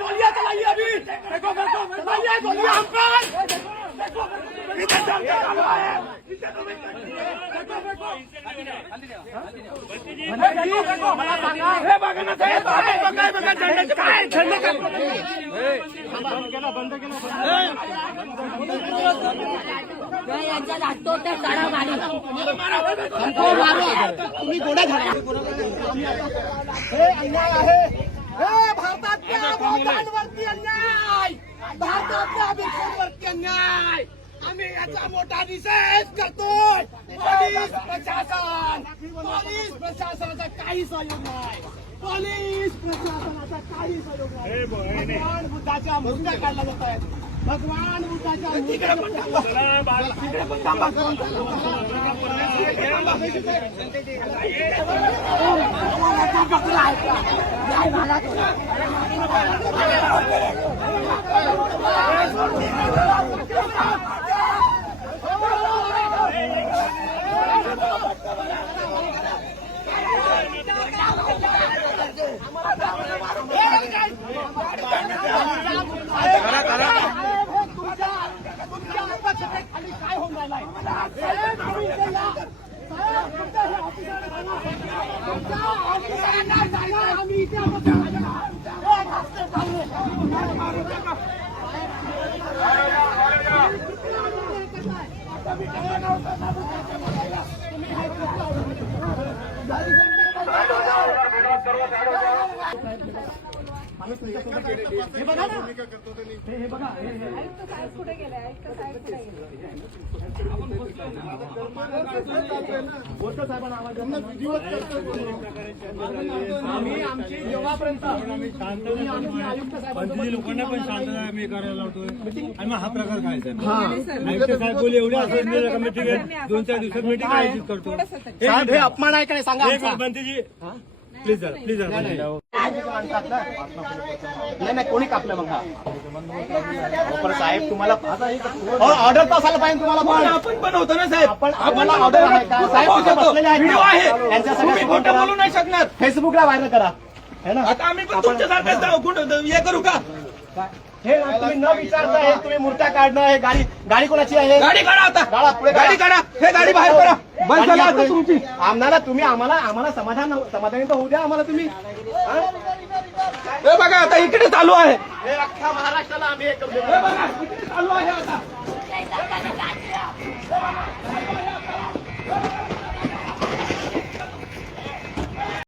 गोलियां चलाई अभी, देखो चलाइए गोलियां हम पर। इधर चलते यांच्या लागतो त्या काढा मारी तुम्ही गोड्या झाला हे अन्याय आहे, हे भारतातल्या भोटांवरती अन्याय, भारतातल्या भिक्षांवरती अन्याय. आम्ही याचा मोठा निषेध करतोय. पोलीस प्रशासनाचा काही सहयोग नाही, पोलीस प्रशासनाचा काही सहयोग नाही. भगवान बुद्धाच्या मूर्त्या काढल्या जात आहेत, भगवान बुद्धाच्या खाली काय होऊन राहिलाय आम्ही इथे कुठे गेले आम्ही आमची जेव्हापर्यंत लोकांना पण शांतता आम्ही करायला लावतोय आणि मग हा प्रकार काय आयुक्त साहेब बोले एवढे असं मीटिंग 2-4 दिवसात मीटिंग आयोजित करतो. हे अपमान आहे का नाही सांगा आमचा? बंदीजी प्लीज जरा नाही कोणी कापलं मग साहेब तुम्हाला ऑर्डर तर असायला पाहिजे तुम्हाला, पण आपण पण होतो ना साहेब, आपण आम्हाला ऑर्डर आहे का साहेब? तिथे बसलेले आहेत, व्हिडिओ आहे त्यांच्यासाठी बोलू नाही शकणार, फेसबुकला व्हायरल करा है ना. आता आम्ही पण तुमच्यासारखं हे करू का? हे तुम्ही न विचारता हे तुम्ही मूर्त्या काढणं, हे गाडी कोणाची आहे? गाडी काढा आता, काढा पुढे गाडी काढा, हे गाडी बाहेर करा. बस झालं आता तुमची. आम्हाला तुम्ही आम्हाला समाधानी तर होऊ द्या आम्हाला तुम्ही. हे बघा आता इकडे चालू आहे, हे अख्ख्या महाराष्ट्राला आम्ही हे बघा इकडे चालू आहे आता.